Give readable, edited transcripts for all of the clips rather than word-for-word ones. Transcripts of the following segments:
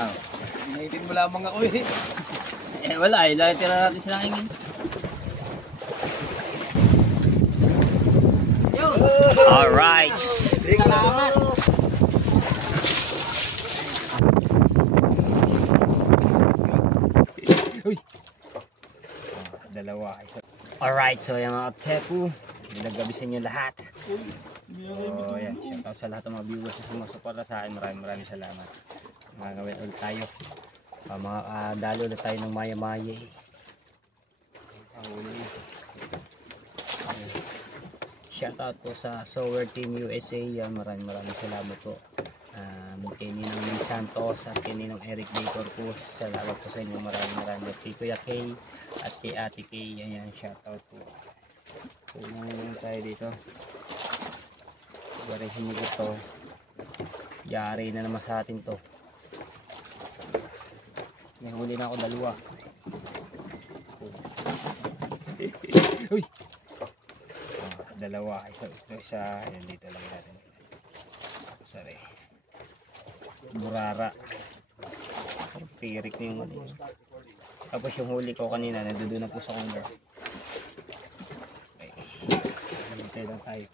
Oh. Initin mo lamang ako eh. Eh wala eh, dahil tira natin silang ingin. Alright. Salamat. Uy. Dalawa. Alright, so yung mga tepu, nilagabi sa inyo lahat. So yan, shoutout sa lahat ng mga viewers na sumusuporta sa akin. Maraming salamat. Magagawin ulit tayo. Dalo na tayo ng maya-maya eh. Shoutout po sa Sower Team USA. Yan, maraming salamat po. Kay Ninong Santos at kay Ninong Eric Baker po. Salamat po sa inyo. Maraming at kay Kuya Kay at kay Ate Kay. Yan, shoutout po. So, tayo dito. Barihin nyo ito. Yari na naman sa atin to. May huli na ako dalawa. Uy! Dalawa. Isa. Ayan, dito lang natin. Sorry. Burara. Pirik na yung huli. Tapos yung huli ko kanina, nandoon na po sa corner. Okay. Hintay lang tayo.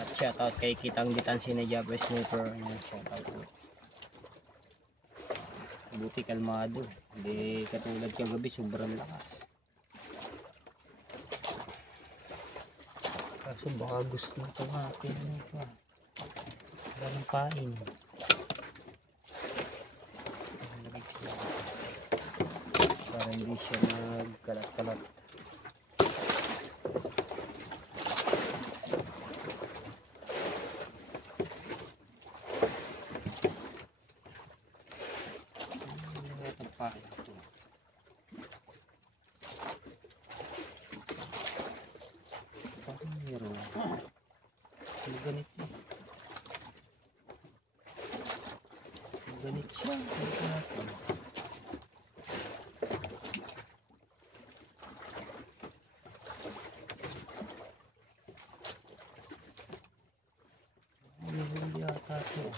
At shoutout kay Kitang Gitansi na Jabber Sniper. Shoutout po. Buti kalmado. Hindi katulad kagabi, sobrang lakas. Kaso baka gusto nito natin ito. Wala ng pain. Para hindi siya magkalat-kalat. Ganit siya. Hindi ata ito.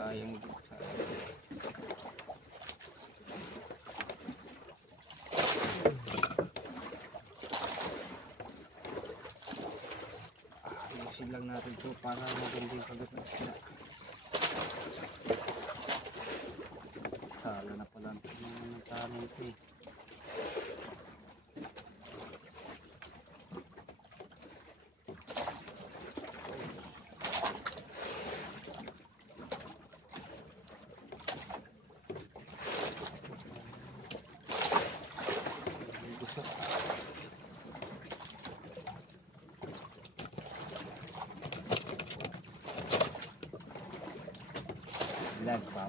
Sayang din sa ayusin lang natin ito para magandang kagat na sila. Sala na pala ng tanin ito eh.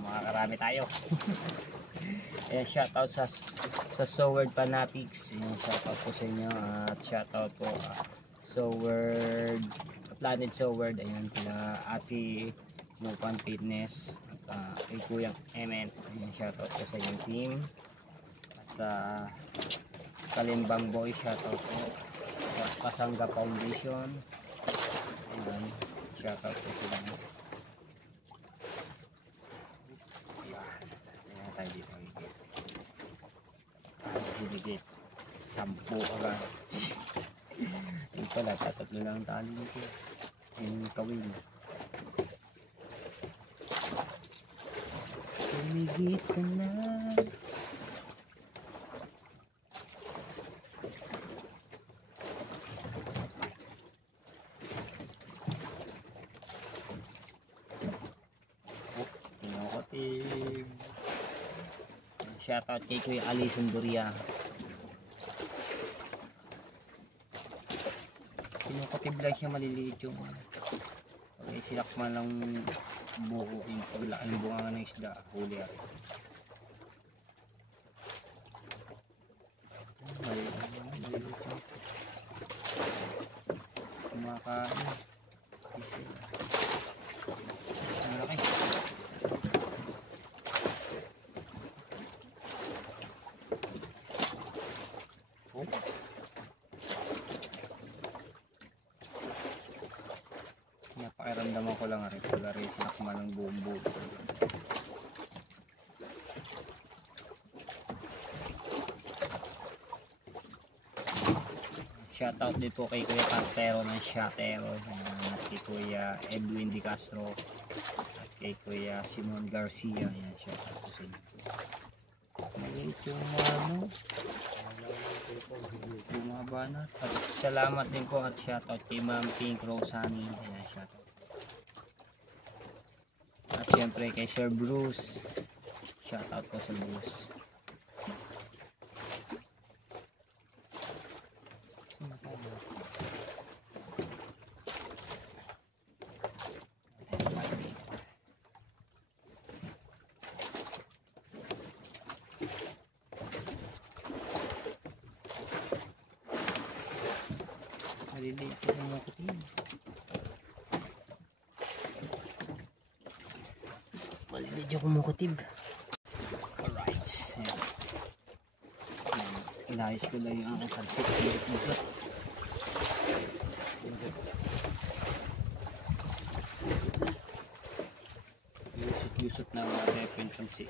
Makakarami tayo. Ayan, shoutout sa Soward Panapix. Ayan, shoutout po sa inyo. At shoutout po Soward Planet Soward. Ayan, kila Ate Mupan Fitness at kay Kuyang Emen. Ayan, shoutout po sa inyong team. At sa Kalimbang Boy, shoutout po sa Pasangga Foundation. Ayan, shoutout po sila. Tayo dito higit 10 agad. Yung pala tatatlo lang tali nito yung kawin. Humigit ka na. Shoutout kay Kuya Ali Sunduria. Pinukatib lang siya, maliliit yung Eh, sinakman lang buko yung paglaking bunga ng isda. Huli ako. Maliit. Kumakain. Malaki. Oh. Napakiramdaman ko lang rin. Pag rin sinakman ng buong buko. Shoutout din po kay Kuya Cartero ng Shotero, at kay Kuya Edwin Di Castro, at kay Kuya Simon Garcia. Yan, shoutout po sa inyo. Maliit yung ano, bumaba na. At salamat din po at shoutout kay Ma'am Pink Rosani. Yan, shoutout. At syempre kay Sir Bruce. Shoutout po Sir Bruce. Maliliit yung mga kutin. Maliliit yung kumukutib. Alright. Inayos ko lang yung aking pansit. Yusot na mga repent pansit.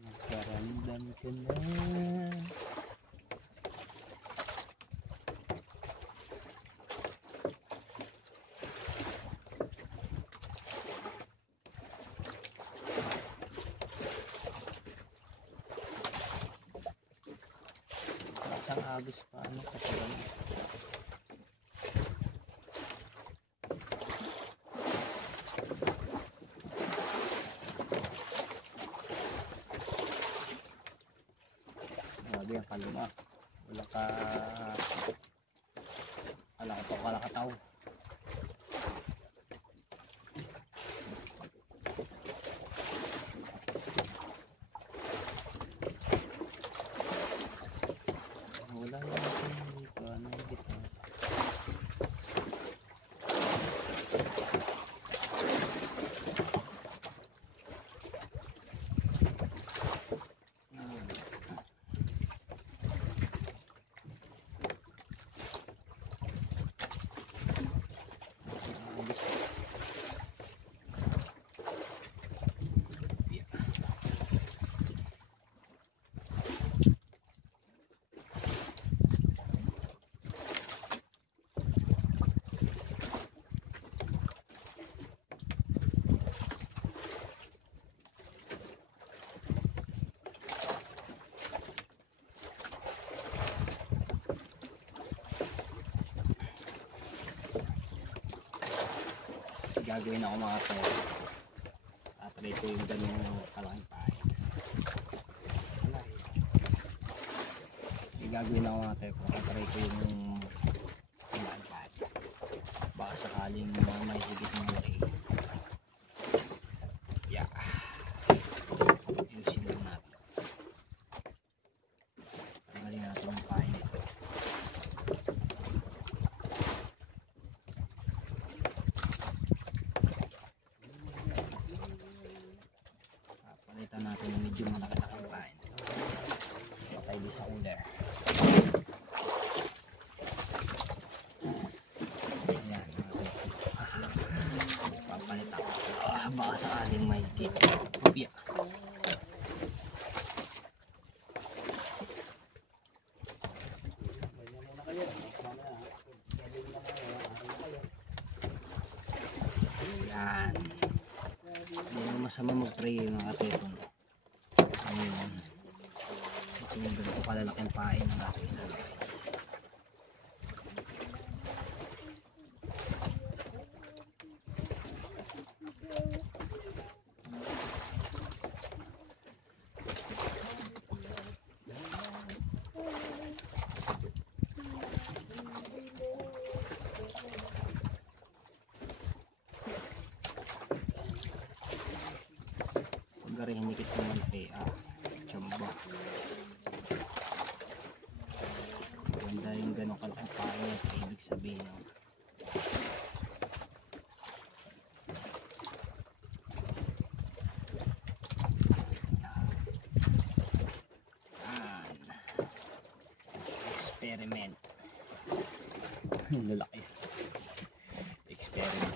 Nagkaramdam ko na. Ang agos pa ano kapag ano. Grabe ang kaluma. Wala ka kalakataw. Wala natin dito. Ano dito? Gagawin ako mga tayo. Tatry ko yung ganun kalaking pahay. Gagawin ako mga tayo. Tatry ko yung kalaking pahay. Baka sakaling may higit ng laki. Yeah. Ayusin lang natin. Tanggalin natin yung pahay nito. Palitan natin yung medyo malaki-laki pahay. Patay di sa cooler. Ayan. Papalit ako. Baka sakaling may higit. Upya. Ayan. Hindi mo masama mag-pray mga katipon. Ayun. Ito yung ganito kalalaking pain ng ating ilalagay. siyempre hinikit naman kay Chamba. Ganda yung ganong kalaking payo, ibig sabihin experiment. Lalaki. Experiment.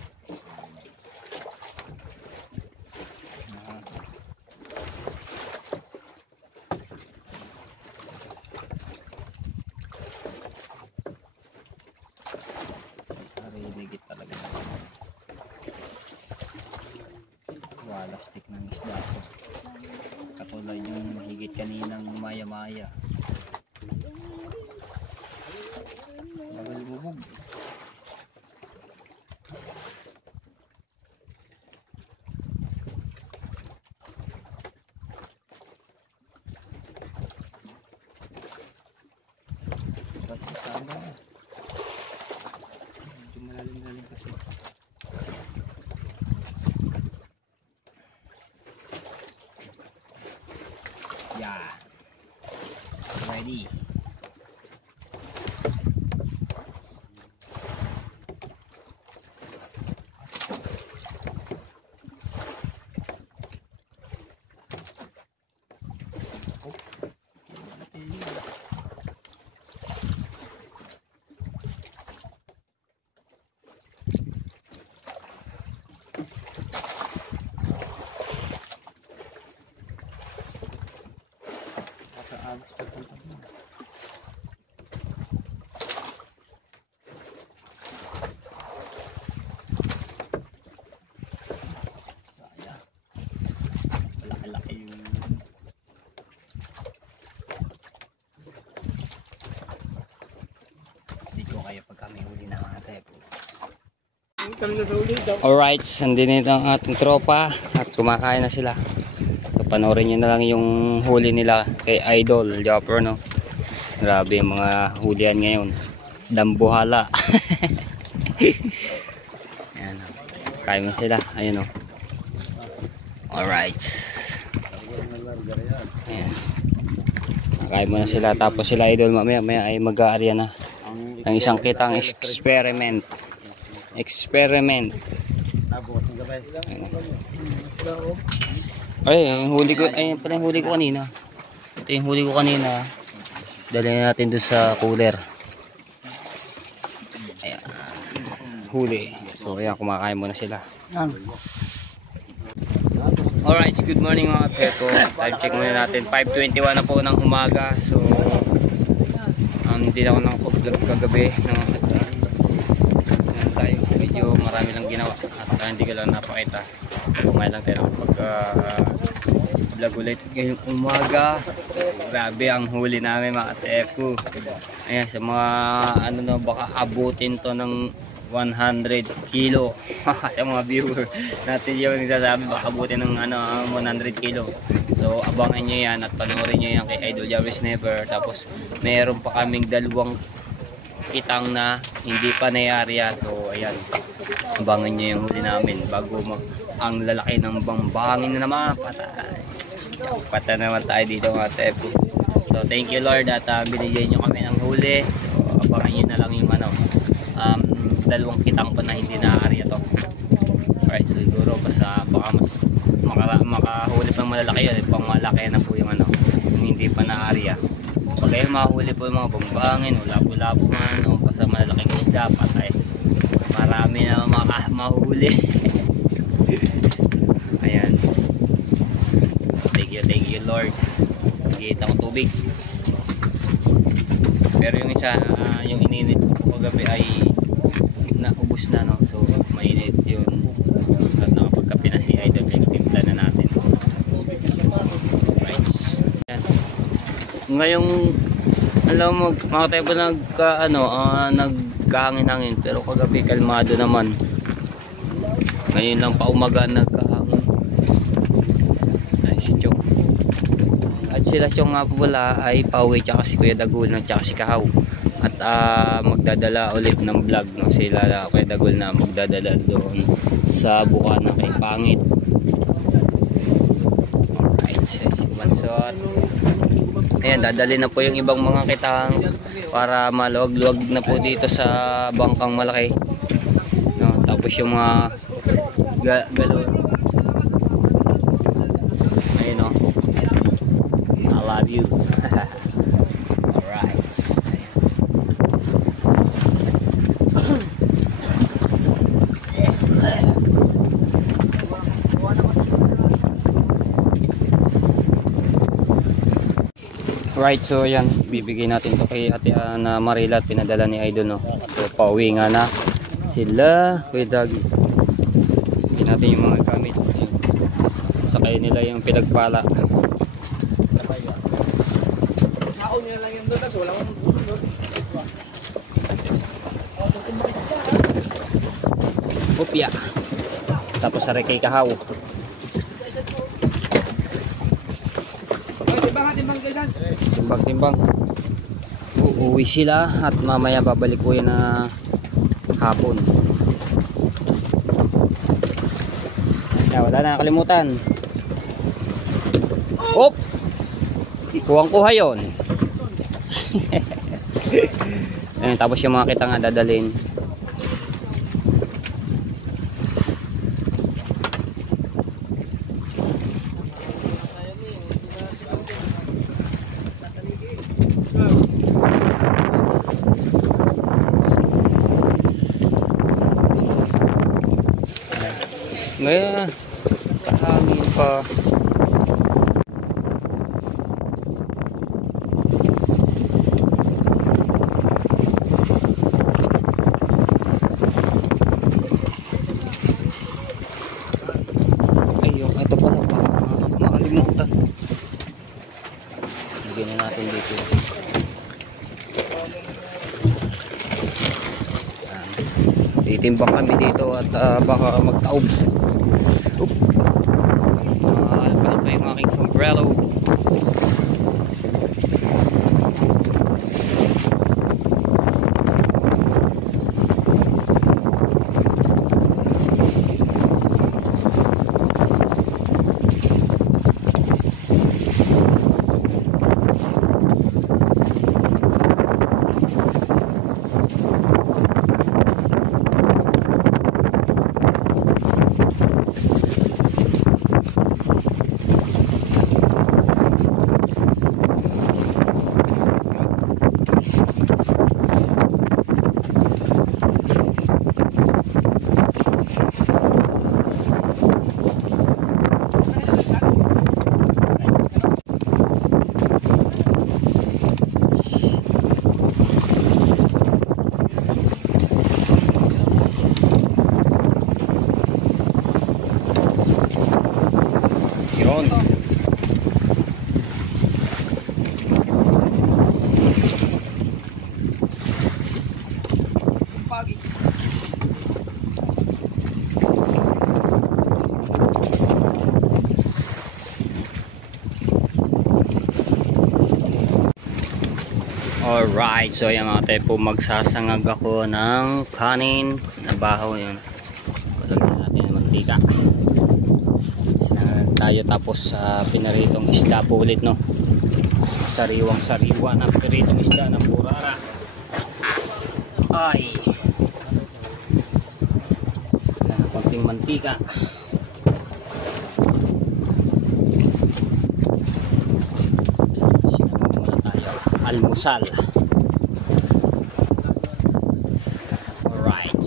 Higit talaga. Wala stick ng isda ko. Katulad yung higit kaninang maya-maya. Lumubog. Sana medyo malalim-lalim kasi. Yeah, ready. Agos pa dito. Saya. Malaki-laki yung dito kayo pag kami huli na mga tepo. Alright, andin ang ating tropa at kumakain na sila. Panoorin nyo na lang yung huli nila kay Idol Jopper, no? Grabe yung mga hulihan ngayon. Dambuhala. Ayan, kain mo sila. Ayun, no? Alright. Ayan. Kain mo na sila. Tapos sila Idol mamaya ay mag-aarya na ang isang kitang experiment. Ay, yung huli ko, ay pala yung huli ko kanina. Ito yung huli ko kanina. Dali natin doon sa cooler. Ayan. Huli. So, ayan, kumakain muna sila. Alright, good morning mga peto. Time check muna natin. 5:21 na po ng umaga. So, hindi na ako nakapag-vlog kagabi. Tayo. Medyo marami lang ginawa. At hindi ko lang napakita. Kumay lang tayo vlog ulit ngayong umaga. Grabe ang huli namin mga tepo. Ayan, sa mga ano na, baka abutin to ng 100 kilo. Sa mga viewer natin yung nagsasabi baka abutin ng 100 kilo. So abangan nyo yan at panoorin nyo yan kay Idol Jarvis Never. Tapos meron pa kaming dalawang kitang na hindi pa nayari. So ayan, abangan nyo yung huli namin bago ang lalaki ng bambangin na naman. Patay naman tayo dito mga tepo. So thank you Lord at binigyan nyo kami ng huli. So abangan nyo na lang yung dalawang kitang pa na hindi naaari ito. Alright, so siguro baka mas makahuli pang malalaki yun. Pang malaki na po yung yung hindi pa naaari. Pag kayo mahuli po yung mga bambangin o labo-labo man o basta malalaking isda, patay. Marami na mahuli. Ayan. Thank you Lord. Kita ko tubig. Pero yung isa, yung ininit ko kagabi ay naubos na, no? So mainit yun. At nakapagkape na si Idol, yung timpla na natin. Right. Ayan. Ngayong alam mo mga tayo ba nagkahangin-hangin, pero kagabi kalmado naman. Ngayon lang pa umaga nagkahangin. Ay si Chong. At sila Chong nga po wala ay pauwi, tsaka si Kuya Dagul tsaka si Kahaw. At magdadala ulit ng vlog, no? Sila Kuya Dagul na magdadala doon sa Bukana kay Pangit. at ayan, dadali na po yung ibang mga kitang para maluwag-luwag na po dito sa bangkang malaki, no? Tapos yung mga galon, ayun, no? I love you. Alright. Right, so yan, bibigay natin to kay Ate Ana Marila at pinadala ni Idol, no? So pauwi nga na sila, Kuya Dagi. Bigyan natin yung mga gamit. Sakay nila yung pinagpala. Saon niya lang yung doon, tapos wala akong doon. Upya. Tapos sa kay Kahaw. Timbang-timbang. Uuwi sila at mamaya babalik po yan na hapon. Wala na nakalimutan. Op! Kuhang-kuha yun. Ayun, tapos yung mga kita nga dadalhin. Ngayon, kahangin pa. Ayun, ito pala pa. Makalimutan. Lagyan na natin dito. Titimbang kami dito at baka magtaob. Alpas pa yung aking sombrero. Yun. Alright, so yan mga tepo, magsasangag ako ng kanin na bahaw yun. Palagyan natin ng mantika. Sinangag tayo tapos sa pinaritong isda po ulit, no? Sariwang sariwa ng piritong isda ng burara. Ay, wala na konting mantika. Almusal. Alright.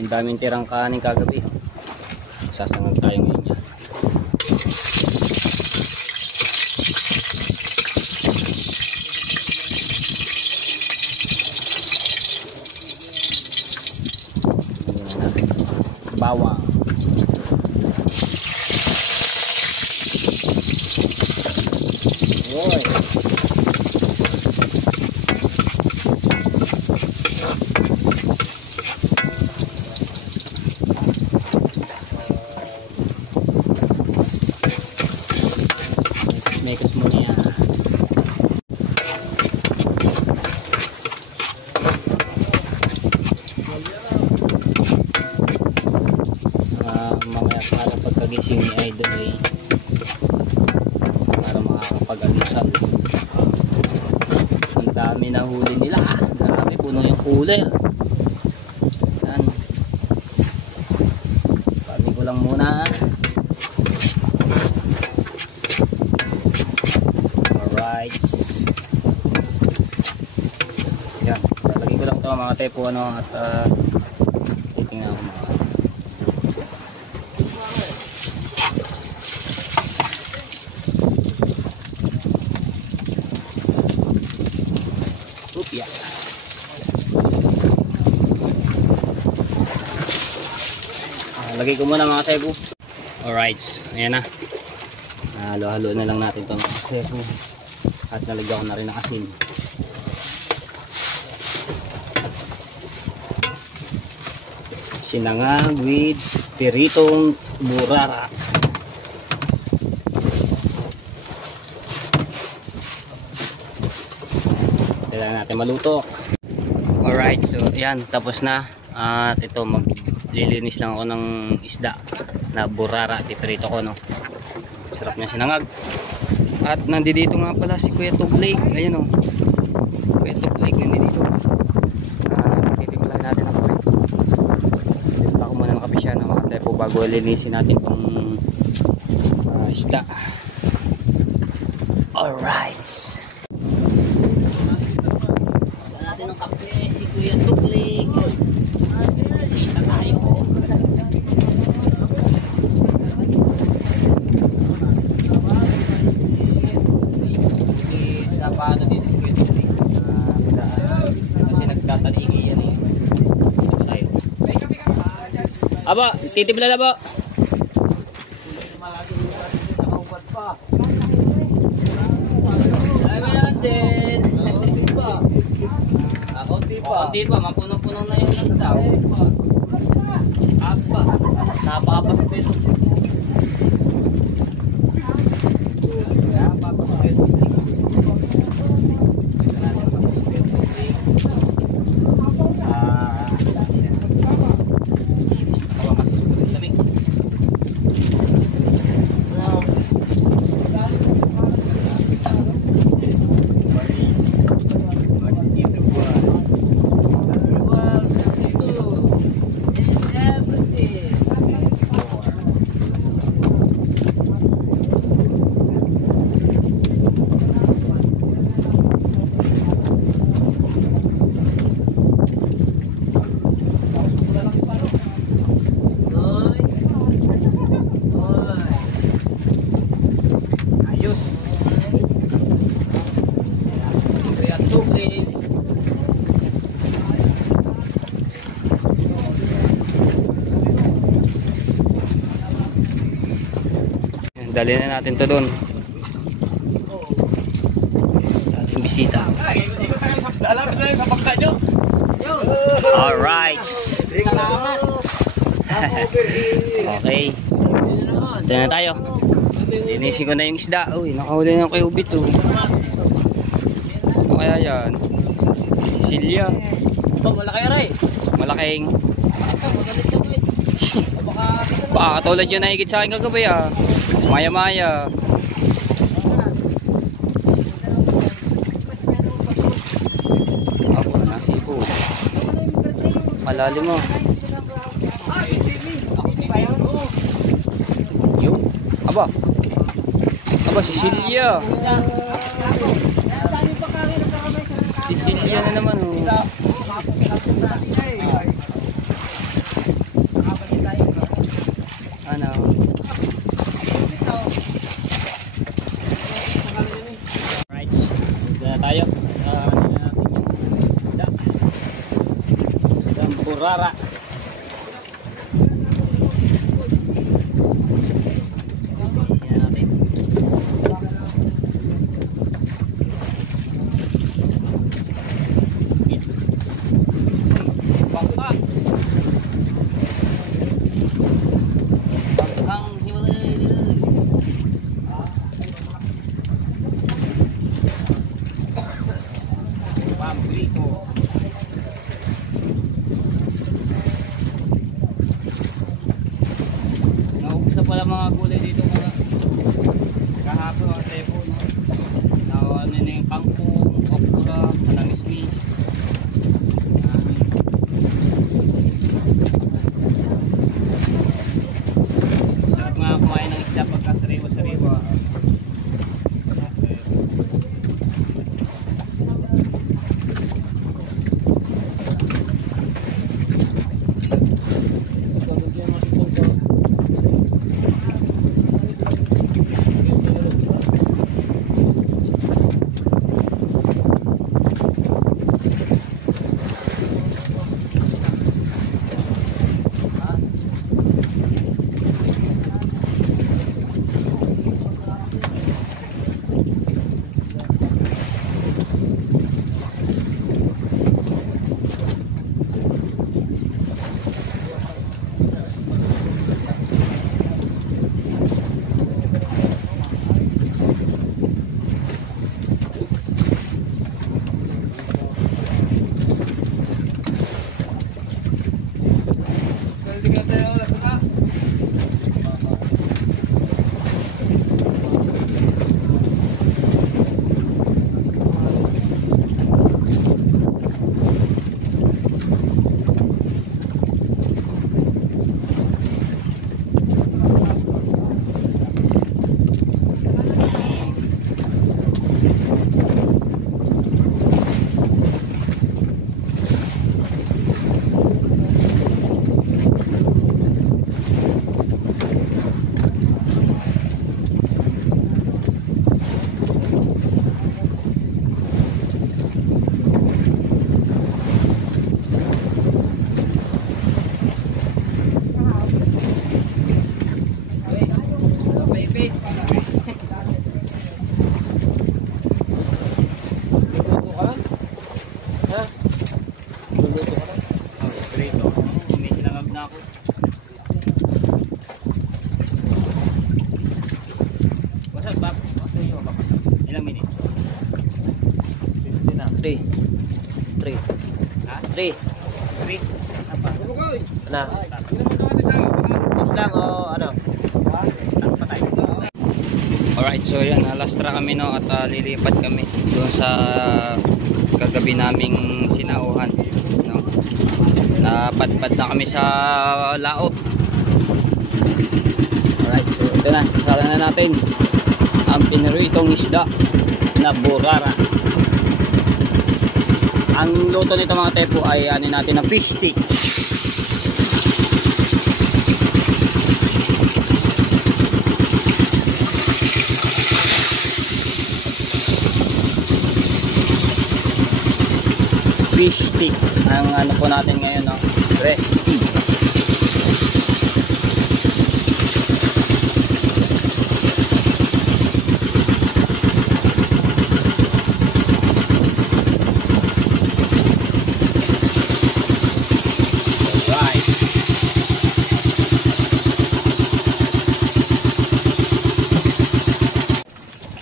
Ang daming tirang kanin kagabi. Sasangag tayo ngayon yan. Bawang. Yoy. Mekos mo niya. Mamaya para pagkagising ni Idol ay almusal. Ang dami na huli nila. Grabe, puno yung huli. Yan. Pali ko lang muna. Alright. Yan. Lalagay ko lang ito mga tepo ano, at titingnan ko mga. Upya. Lagay ko muna mga tepo. Alright. Ayan na. Halo-halo na lang natin ito mga tepo. At nalagyan ko na rin ng asin. Sinangag with piritong burara. Kailangan natin maluto. Alright, so yan, tapos na. At ito, maglilinis lang ako ng isda na burara. Pipirito ko, no. Sarap niya sinangag. At nandito nga pala si Kuya Tuglake. Ayun, oh. Kuya Tuglake nandito. Titimplahan natin ang kape. Titimplahan ko muna ng kape siya, no, mga tepo, bago linisin natin itong isda. Alright. Titimplahan natin ng kape si Kuya Tuglake. Sita tayo. Paano dito si Kuya Tuglake? Kasi nagtataligi yan eh. Dito tayo. Aba, titibla na ba? Ay, may natin. Kaunti pa. Kaunti pa. Mapuno-puno na yung nagdaw. Apa. Napapas pa ito. Napapas pa ito. Dali na natin to doon. Ating bisita. Alam mo na sa bakta nyo. Alright. Okay. Ito na tayo. Linisin ko na yung isda. Uy, nakahuli na kayo ubit. Ano kaya yan? Sicilia. Oh, malaki aray. Malaking. Baka katulad yun na higit sa akin kagabi ah. Maya-maya. Ako, nasipo. Malalim mo. Yun. Aba. Aba, Sicilia. Sicilia na naman. Ano? Right. Dito na tayo. Isdang burara. Yan natin. Bangka. Bangkang hiwalay. Pabrito. Naubos na pala mga gulay dito mga kahapon ang tepo, no? 3. 3. Ha? 3. 3. Apa? Ano ka, oy? Ano? Hindi naman natin sa Post lang o ano? Stop pa tayo. Alright, so yan, lastra kami no at lilipat kami doon sa kagabi naming sinauhan no. Napadpad na kami sa laot. Alright, so ito na, sasala na natin ang pinuritong isda na burara. Ang luto nito mga tepo ay ano natin na fish stick. Fish stick ang ano po natin ngayon no, recipe. Alright.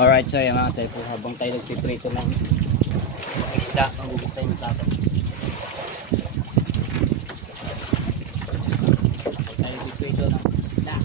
Alright, so yung mga tayo po habang tayo nagpiprito ng isda, magugot tayo ng plato. Tayo nagpiprito ng isda.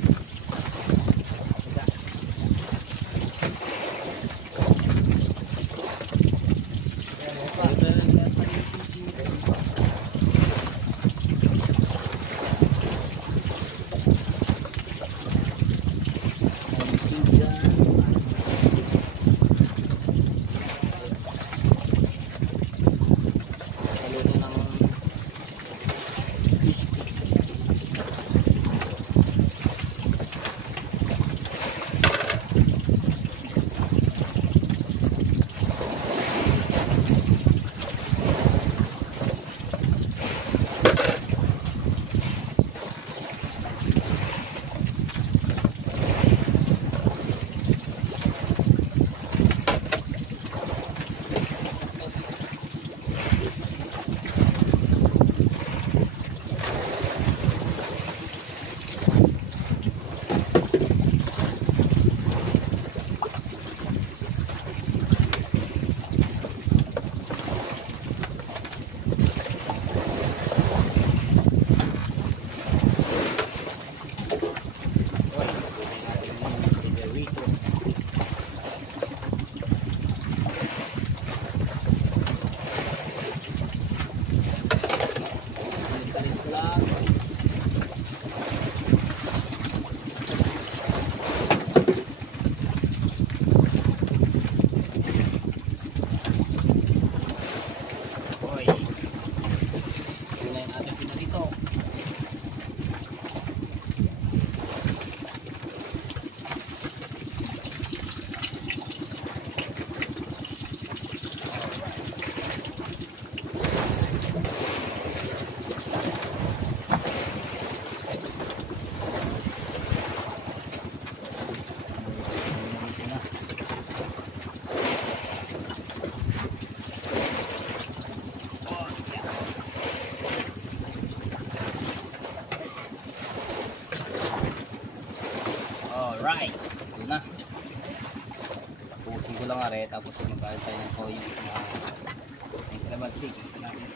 Alright, ito na. Tapusin ko lang are, tapos magkain tayo ng toyo na may kalabagsik. Isa natin.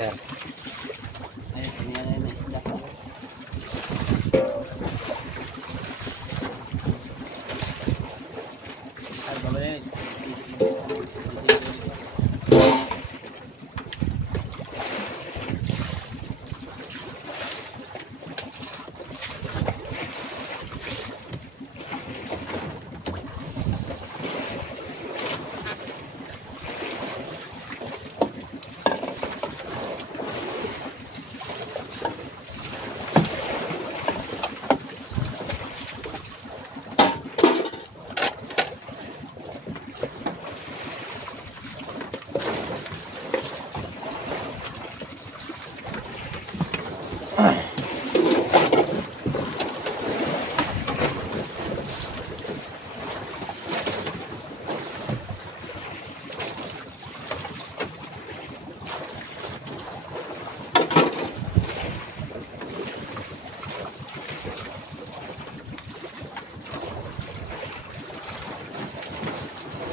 sir. Ayun, kanina na isda. Ay, babalik.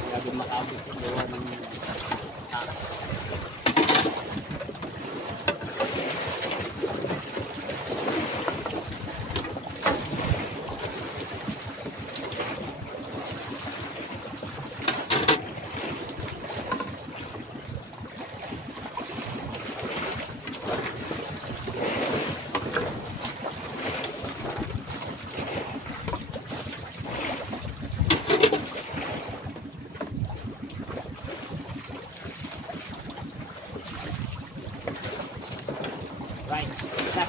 Lagi makabot yung gawa ng taas. Right, stop.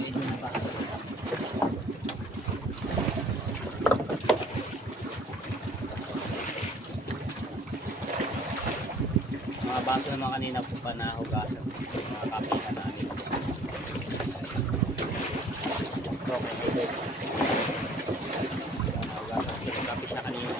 Medyo na pa. Mga baso naman kanina po pa nahugasan. Mga kapita namin. Okay, okay. Nahugasan. Kinagabi siya kanina.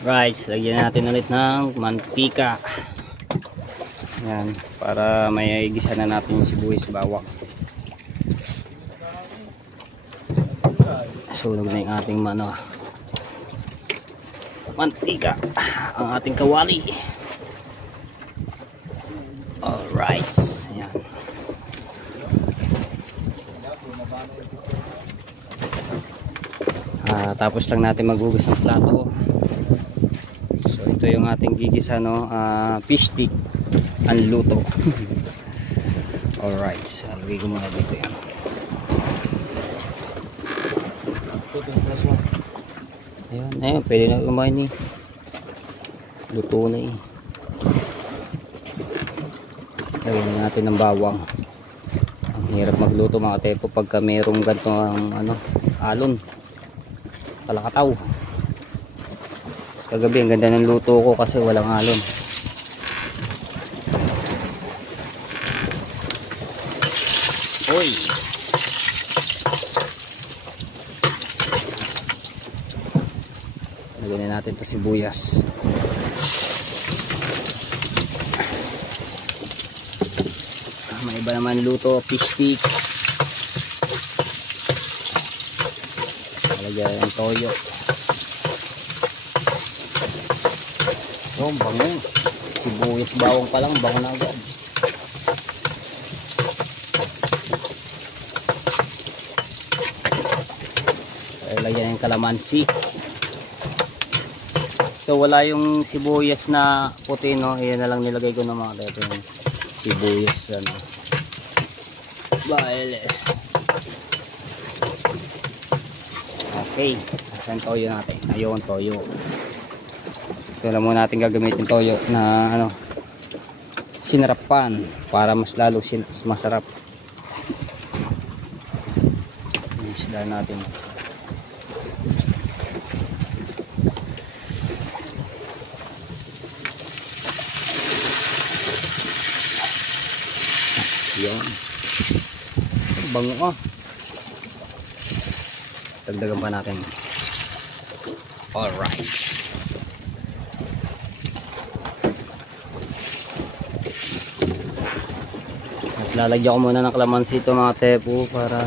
Right, lagyan natin ulit ng mantika. Yan, para may igisa na natin yung sibuyas bawang. Sunog na yung ating mantika, ang ating kawali. Alright, yan. Tapos lang natin maghugas ng plato. So ito yung ating gigisa, fish stick ang luto. Alright, so lagay ko muna dito yan. Ayan, pwede na kumain eh. Luto na eh. Lagyan natin ng bawang. Ang hirap magluto mga tepo pagka mayroong ganito ang alon, palakataw. Kagabi ang ganda ng luto ko kasi walang alon. Hoy, lagyan na natin ito sibuyas. May iba naman luto, fish stick. Lagyan ng toyo. Bango. Sibuyas bawang pa lang, bango na agad. Lagyan ng kalamansi. So wala yung sibuyas na puti, Iyan na lang nilagay ko ng mga ito yung sibuyas Baile. Okay, asan toyo natin? Ayun, toyo. Ito lang muna natin gagamitin toyo na sinarapan para mas lalo masarap. Isda natin. Yan. Bango ah. Dagdagan pa natin. Alright. At lalagyan ko muna ng kalamansi ito mga tepo para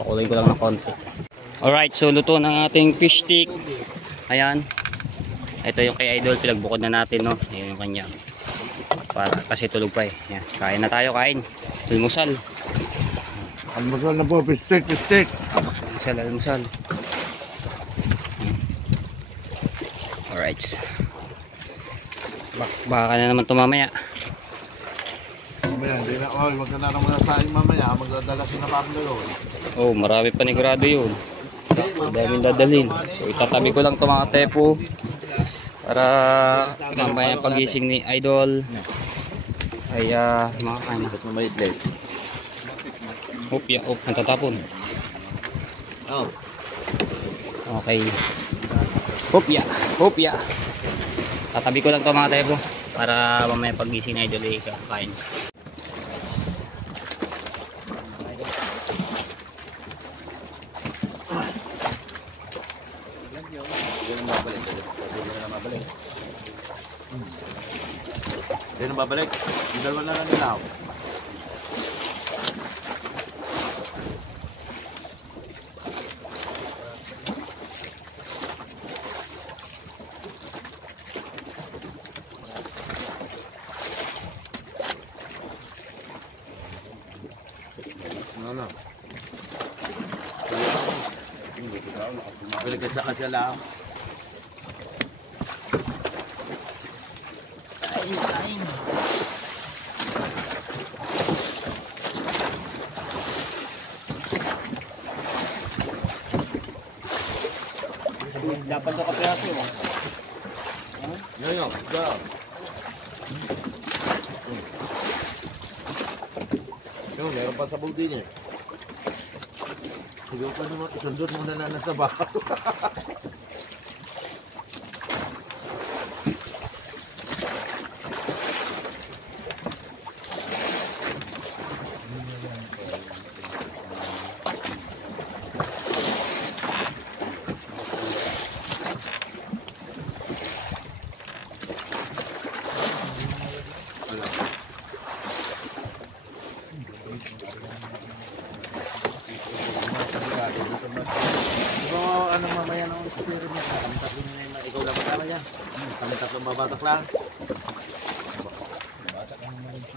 pakuloy ko lang ng konti. Alright, so luto ng ating fish stick. Ayan. Ito yung kay Idol, pinagbukod na natin, no. Ayan yung kanya. Para kasi tulog pa eh. Ayan. Kain na tayo, kain. Almusal. Almusal na po, pistik, pistik. Almusal, almusal. Alright. Baka na naman ito mamaya. Mamaya, hindi na, oy, wag ka na naman sa akin mamaya, magdadagas na Pablo. Oh, marami panigurado yun. Daming dadalhin. So itatabi ko lang ito mga tepo para gambayan ang pagising ni Idol ay makakain na. Ba't mo maitlet? Natatapon. Oh. Okay. Hopya. Tatabi ko lang ito mga tepo para mamaya pagising ni Idol ay kakain. Sino babalik? Yung dalawa na lang nila. Ano? Balik ka sa kasya lang. Kain. Dapat ito kapiraso mo. Ngayon, go. Yung meron pa sa bugdi niya. Siguro pa naman, isundot mo na nasa bahay. Ano mamaya nung spirit mo? Kami tatlong na ikaw lang magkala niya. Kami tatlong babatak lang. Babatak lang naman rin.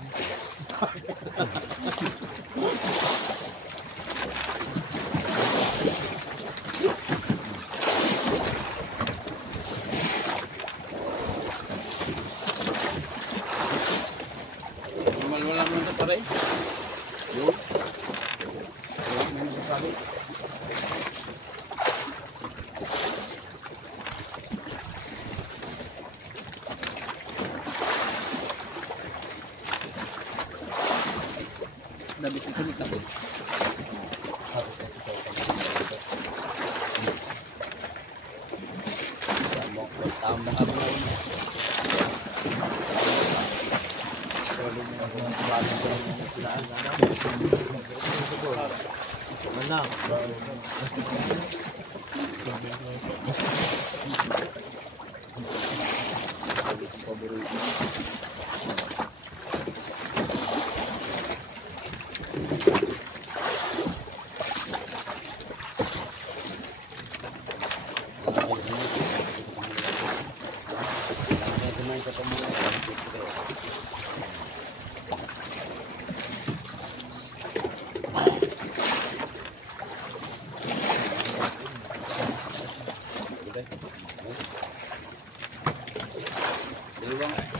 Wala naman sa paray. Yun. Wala naman sa sabi. Dabit ito nito.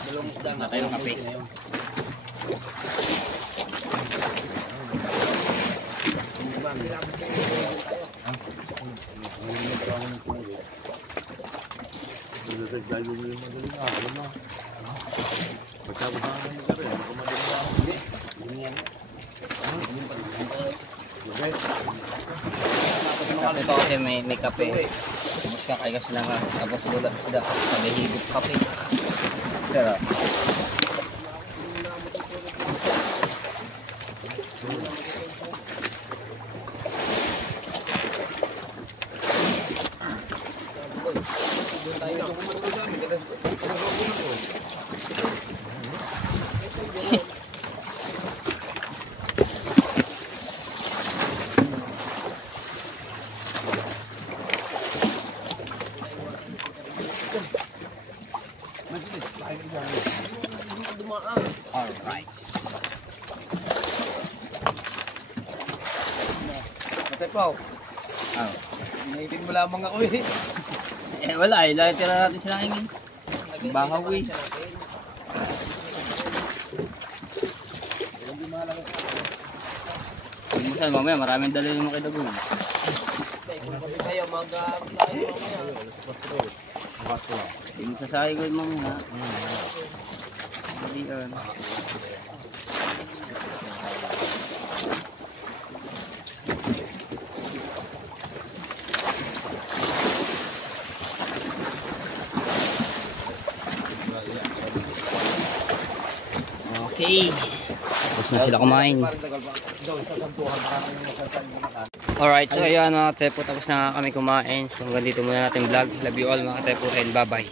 Dalawang isda na tayo ng kape. Ito kasi may kape. Tapos kakain kasi lang tapos sulat sila. Sabi higop kape. Sarap. dumaan. Alright. Ate Pao, Oh. initin mo lamang ako eh. Eh wala eh, lagi tira natin sila hingin. Bahaw eh. Minsan mamaya maraming dala yung mga kidagon. Kung kami kayo, tayo mamaya. Yung sasahay ko yung mamaya. Hindi Okay. Tapos na sila kumain. Alright, so ayan mga katepo, tapos na kami kumain. So hanggang dito muna natin vlog. Love you all mga katepo and bye bye.